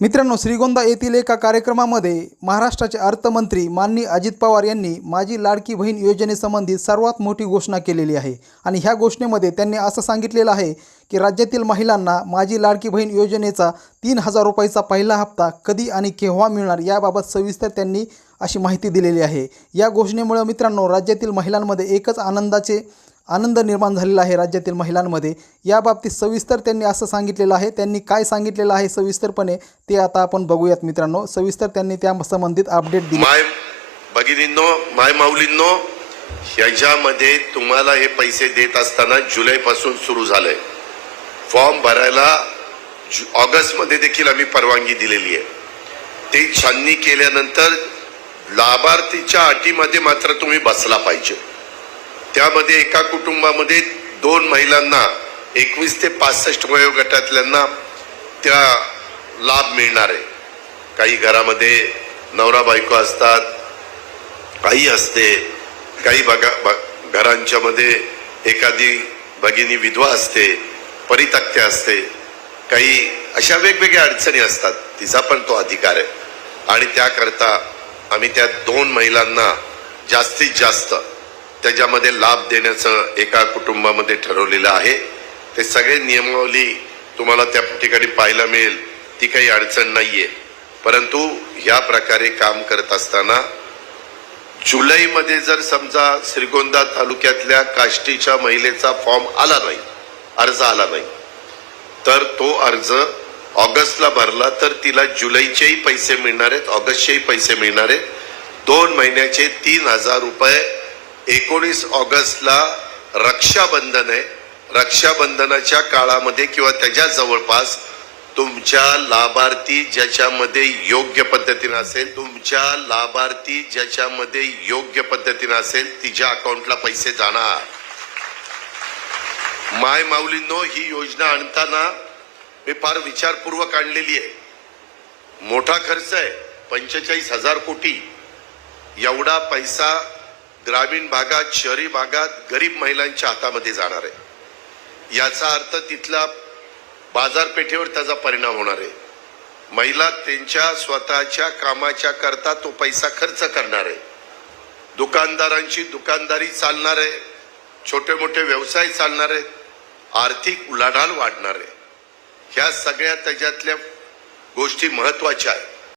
मित्रांनो श्रीगोंदा येथील एका कार्यक्रमामध्ये महाराष्ट्राचे अर्थमंत्री माननीय अजित पवार यांनी माझी लाडकी बहीण योजनेसंबंधित सर्वात मोठी घोषणा केलेली आहे. आणि ह्या घोषणेमध्ये त्यांनी असं सांगितलेलं आहे की राज्यातील महिलांना माझी लाडकी बहीण योजनेचा तीन हजार रुपयाचा पहिला हप्ता कधी आणि केव्हा मिळणार याबाबत सविस्तर त्यांनी अशी माहिती दिलेली आहे. या घोषणेमुळे मित्रांनो राज्यातील महिलांमध्ये एकच आनंदाचे आनंद निर्माण झालेला आहे राज्यातील महिलांमध्ये. याबाबतीत सविस्तर त्यांनी असं सांगितलेलं आहे. त्यांनी काय सांगितलेलं आहे सविस्तरपणे ते आता आपण बघूयात मित्रांनो. सविस्तर त्यांनी त्या संबंधित अपडेट दिली. माय भगिनींनो माय माऊलींनो ह्याच्यामध्ये तुम्हाला हे पैसे देत असताना जुलैपासून सुरू झालंय. फॉर्म भरायला जु- ऑगस्टमध्ये देखील आम्ही परवानगी दिलेली आहे. ते छाननी केल्यानंतर लाभार्थीच्या अटीमध्ये मात्र तुम्ही बसला पाहिजे. त्यामध्ये एका कुटुंबामध्ये दोन महिलांना एकवीस ते पासष्ट वयोगटातल्यांना त्या लाभ मिळणार आहे. काही घरामध्ये नवरा बायको असतात आई असते काही बघा ब- घरांच्या मध्ये एखादी भगिनी विधवा असते परितक्त्या असते काही अशा वेगवेगळ्या अडचणी असतात तिचा पण तो अधिकार आहे. आणि त्याकरता आम्ही त्या दोन महिलांना जास्तीत जास्त त्याच्यामध्ये लाभ देण्याचं एका कुटुंबामध्ये ठरवलेलं आहे. ते सगळे नियमावली तुम्हाला त्या ठिकाणी पाहायला मिळेल. ती काही अडचण नाहीये. परंतु ह्या प्रकारे काम करत असताना जुलैमध्ये जर समजा श्रीगोंदा तालुक्यातल्या काष्टीच्या महिलेचा फॉर्म आला नाही अर्ज आला नाही तर तो अर्ज ऑगस्टला भरला तर तिला जुलैचेही पैसे मिळणार आहेत ऑगस्टचेही पैसे मिळणार आहेत. दोन महिन्याचे तीन हजार रुपये एकोणीस ऑगस्टला रक्षाबंधन आहे. रक्षाबंधनाच्या काळामध्ये किंवा त्याच्या जवळपास तुमच्या लाभार्थी ज्याच्यामध्ये योग्य पद्धतीनं असेल तुमच्या लाभार्थी ज्याच्यामध्ये योग्य पद्धतीनं असेल तिच्या अकाउंटला पैसे जाणार. माय माऊलींनो ही योजना आणताना मी फार विचारपूर्वक आणलेली आहे. मोठा खर्च आहे पंचेचाळीस हजार कोटी. एवढा पैसा ग्रामीण भागात शहरी भागात गरीब महिलांच्या हातामध्ये जाणार आहे. याचा अर्थ तिथला बाजारपेठेवर त्याचा परिणाम होणार आहे. महिला त्यांच्या स्वतःच्या कामाच्या करता तो पैसा खर्च करणार आहे. दुकानदारांची दुकानदारी चालणार आहे. छोटे मोठे व्यवसाय चालणार आहेत. आर्थिक उलाढाल वाढणार आहे. ह्या सगळ्या त्याच्यातल्या गोष्टी महत्त्वाच्या आहेत.